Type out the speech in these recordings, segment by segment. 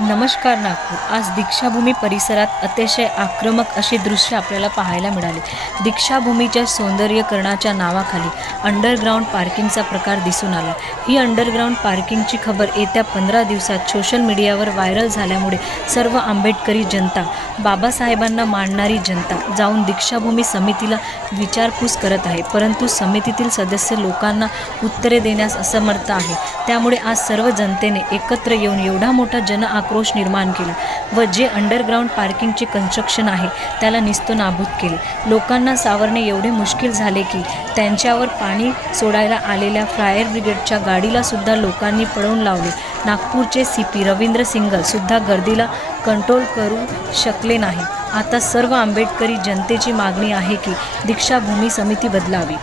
नमस्कार नागपूर. आज दीक्षाभूमी परिसरात अतिशय आक्रमक अशी दृश्य आपल्याला पाहायला मिळाली. दीक्षाभूमीच्या सौंदर्यकरणाच्या नावाखाली अंडरग्राऊंड पार्किंगचा प्रकार दिसून आला. ही अंडरग्राऊंड पार्किंगची खबर येत्या पंधरा दिवसात सोशल मीडियावर व्हायरल झाल्यामुळे सर्व आंबेडकरी जनता बाबासाहेबांना मानणारी जनता जाऊन दीक्षाभूमी समितीला विचारपूस करत आहे. परंतु समितीतील सदस्य लोकांना उत्तरे देण्यास असमर्थ आहे. त्यामुळे आज सर्व जनतेने एकत्र येऊन एवढा मोठा जन आक्रोश निर्माण केला व जे अंडरग्राऊंड पार्किंगचे कन्स्ट्रक्शन आहे त्याला निस्तो नाबूद केले. लोकांना सावरणे एवढे मुश्किल झाले की त्यांच्यावर पाणी सोडायला आलेल्या फायर ब्रिगेडच्या गाडीला सुद्धा लोकांनी पळवून लावले. नागपूरचे सी पी रवींद्र सिंगल सुद्धा गर्दीला कंट्रोल करू शकले नाही. आता सर्व आंबेडकरी जनतेची मागणी आहे की दीक्षाभूमी समिती बदलावी.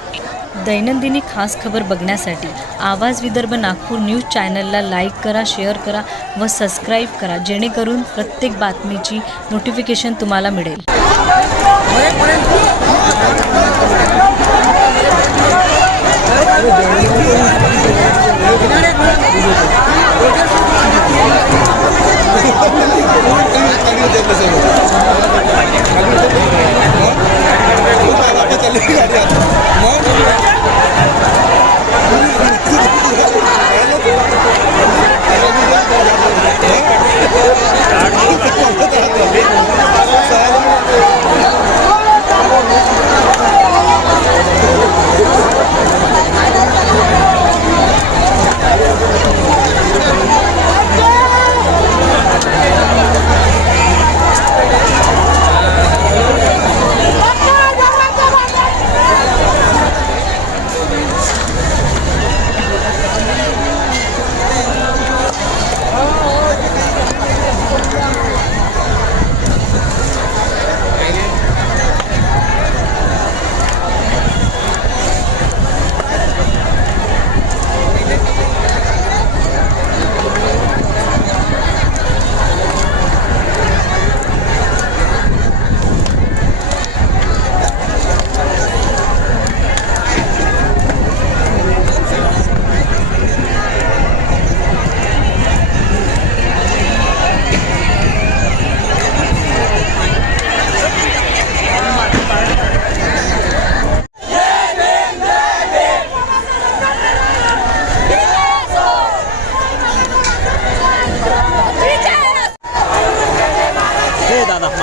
दैनंदिनी खास खबर बघण्यासाठी आवाज विदर्भ नागपूर न्यूज चॅनलला लाईक करा शेअर करा व सबस्क्राईब करा जेणेकरून प्रत्येक बातमीची नोटिफिकेशन तुम्हाला मिळेल.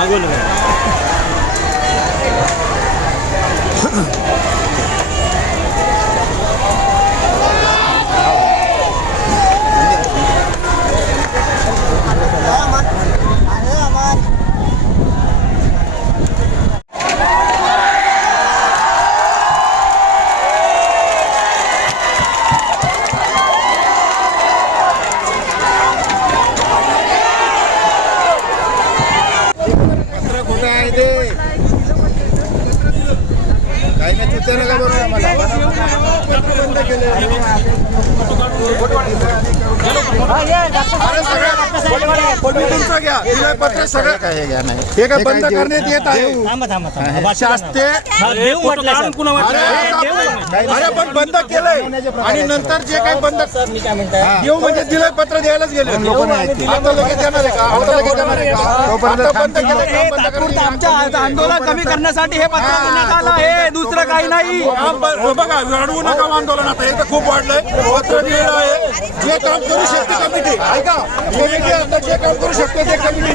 हे ¿Qué es lo हे काय बंद करण्यात येत आहे थांबा अरे पण बंद केलंय आणि नंतर जे काही बंद येऊ देऊ म्हणजे दिलंय पत्र द्यायलाच गेले आता लगेच देणार आहे का आता लगेच देणार आहे का आता बंद केलं आमच्या आंदोलन कमी करण्यासाठी हे पत्र देण्यात आलं आहे दुसरं काही नाही बघा रडवू नका आंदोलन आता हे तर खूप वाढलंय. पत्र दिलेलं आहे. जे काम करू शकत कमिटी ऐका. कमिटी आता जे काम करू शकते ते कमिटी.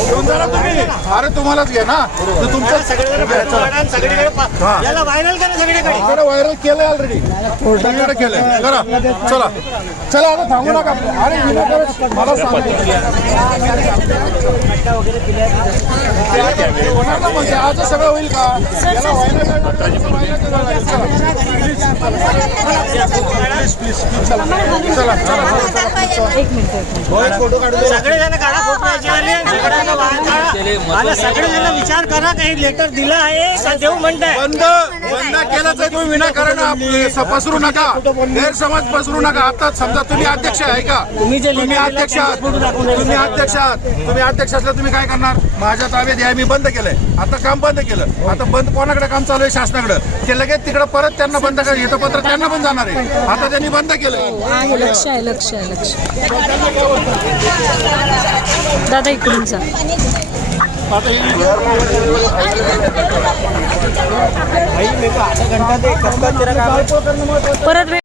घेऊन जा ना तुम्ही. अरे तुम्हालाच घे ना. तर तुमचं हा. याला व्हायरल करा सगळीकडे. व्हायरल केलंय ऑलरेडी सगळीकडे केलंय. करा. चला. चला आता थांबू नका. अरे विनाकारण मला सांगा. होणार ना म्हणजे? आज सगळं होईल का? याला व्हायरल चला चला. सगळेजण काढा फोटो याच्यावाले सगळ्यांना मला सगळेजण विचार करा काही लेटर दिलं आहे का देऊ म्हणताय? बंद बंद केलंच आहे तुम्ही विनाकारण आप- पसरू नका. गैरसमज पसरू नका. आता समजा तुम्ही अध्यक्ष आहे का? तुम्ही जे तुम्ही अध्यक्ष आहात. फोटो दाखवून द्यायचा. तुम्ही अध्यक्ष आहात. तुम्ही अध्यक्ष असल्या तुम्ही काय करणार? माझ्या ताब्यात आहे मी बंद केलंय. आता काम बंद केलं. आता बंद कोणाकडे काम चालू आहे? शासनाकडे. ते लगेच तिकडे परत त्यांना बंद कर येतं पत्र त्यांना पण जाणार आहे. आता त्यांनी बंद केलं आहे लक्ष आहे लक्ष आहे लक्ष दादा इकडून जा. आता परत वेळ